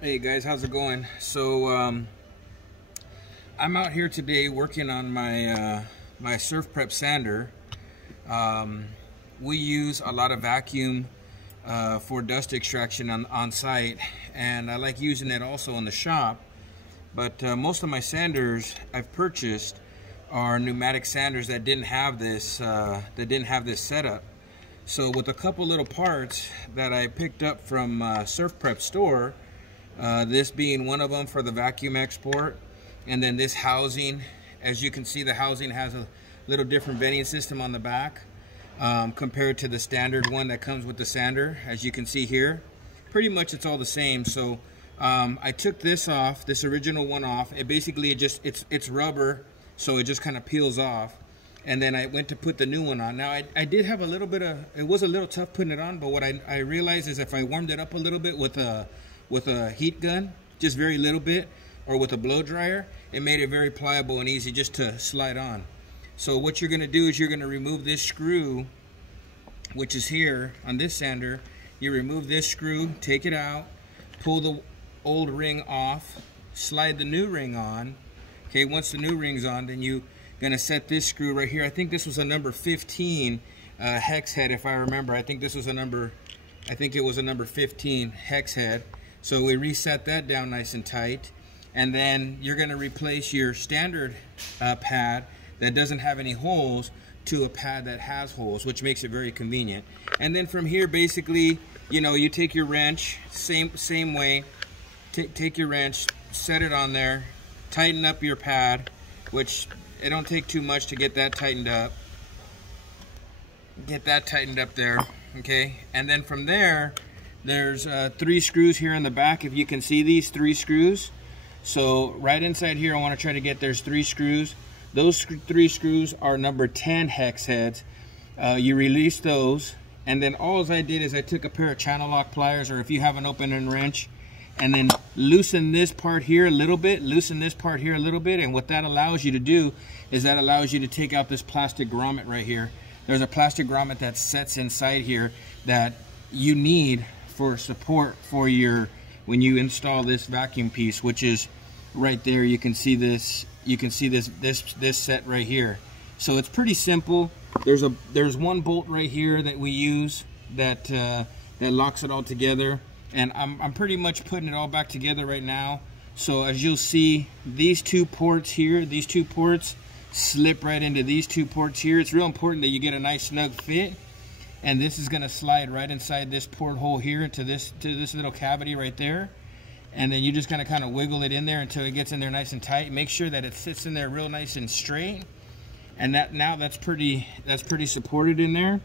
Hey guys, how's it going? So I'm out here today working on my my surfprep sander. We use a lot of vacuum for dust extraction on site, and I like using it also in the shop. But most of my sanders I've purchased are pneumatic sanders that didn't have this setup. So with a couple little parts that I picked up from surfprep store, this being one of them for the vacuum export, and then this housing, as you can see, the housing has a little different venting system on the back compared to the standard one that comes with the sander. As you can see here, pretty much it's all the same. So I took this off, this original one off. It basically it's rubber, so it just kind of peels off. And then I went to put the new one on. Now I did have a little bit of, it was a little tough putting it on, but what I realized is if I warmed it up a little bit with a heat gun, just very little bit, or with a blow dryer, it made it very pliable and easy just to slide on. So what you're gonna do is you're gonna remove this screw, which is here on this sander. You remove this screw, take it out, pull the old ring off, slide the new ring on. Okay, once the new ring's on, then you gonna set this screw right here. I think this was a number 15 hex head, if I remember. I think it was a number 15 hex head. So we reset that down nice and tight, and then you're gonna replace your standard pad that doesn't have any holes to a pad that has holes, which makes it very convenient. And then from here, basically, you know, you take your wrench, same way, take your wrench, set it on there, tighten up your pad, which it don't take too much to get that tightened up. Get that tightened up there, okay? And then from there, there's 3 screws here in the back. If you can see these 3 screws. So right inside here, I want to try to get, there's 3 screws. Those 3 screws are number 10 hex heads. You release those, and then all I did is I took a pair of channel lock pliers, or if you have an open end wrench, and then loosen this part here a little bit, and what that allows you to do is that allows you to take out this plastic grommet right here. There's a plastic grommet that sets inside here that you need for support for your, when you install this vacuum piece, which is right there. You can see this, this set right here. So it's pretty simple. There's one bolt right here that we use that locks it all together. And I'm pretty much putting it all back together right now. So as you'll see, these 2 ports here, these 2 ports slip right into these 2 ports here. It's real important that you get a nice snug fit. And this is gonna slide right inside this porthole here into this little cavity right there. And then you're just gonna kind of wiggle it in there until it gets in there nice and tight. Make sure that it sits in there real nice and straight. And that's pretty supported in there.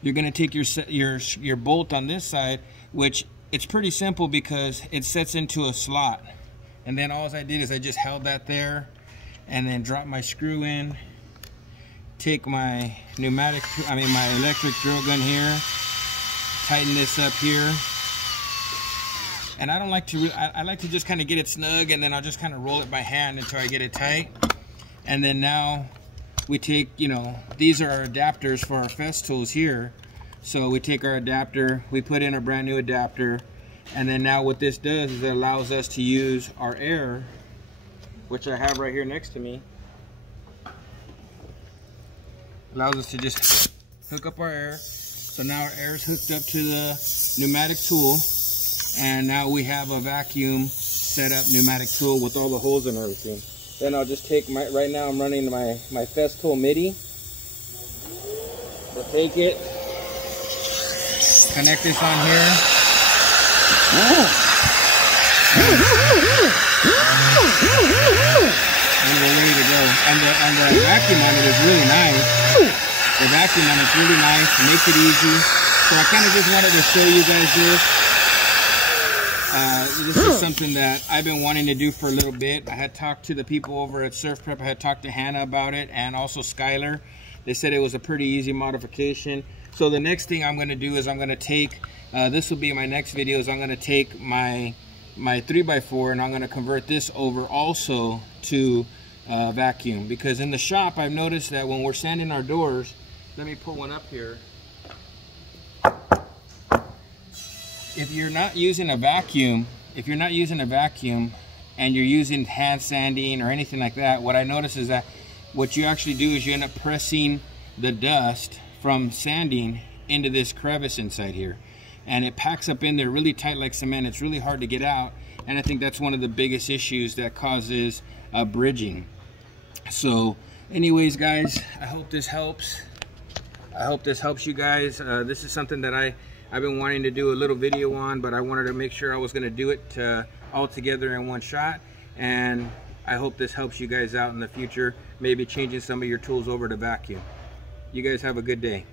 You're gonna take your bolt on this side, which it's pretty simple because it sets into a slot. And then all I did is I just held that there and then dropped my screw in, take my my electric drill gun here, tighten this up here. And I don't like to, I like to just kind of get it snug, and then I'll just kind of roll it by hand until I get it tight. And then now we take, you know, these are our adapters for our fest tools here. So we take our adapter, we put in a brand new adapter, and then now what this does is it allows us to use our air, which I have right here next to me. Allows us to just hook up our air. So now our air is hooked up to the pneumatic tool, and now we have a vacuum set up pneumatic tool with all the holes and everything. Then I'll just take right now I'm running my Festool MIDI. We'll take it, connect this on here. And we're ready to go. And the vacuum on it is really nice. The vacuum on it's really nice, it makes it easy. So I kind of just wanted to show you guys this. This is something that I've been wanting to do for a little bit. I had talked to the people over at surfprep. I had talked to Hannah about it, and also Skylar. They said it was a pretty easy modification. So the next thing I'm going to do is I'm going to take, this will be my next video, is I'm going to take my 3x4 and I'm going to convert this over also to vacuum. Because in the shop I've noticed that when we're sanding our doors, let me pull one up here. if you're not using a vacuum, and you're using hand sanding or anything like that, what I notice is that what you actually do is you end up pressing the dust from sanding into this crevice inside here, and it packs up in there really tight like cement. It's really hard to get out, and I think that's one of the biggest issues that causes bridging. So anyways, guys, I hope this helps. I hope this helps you guys. This is something that I've been wanting to do a little video on, but I wanted to make sure I was going to do it all together in one shot, and I hope this helps you guys out in the future, maybe changing some of your tools over to vacuum. You guys have a good day.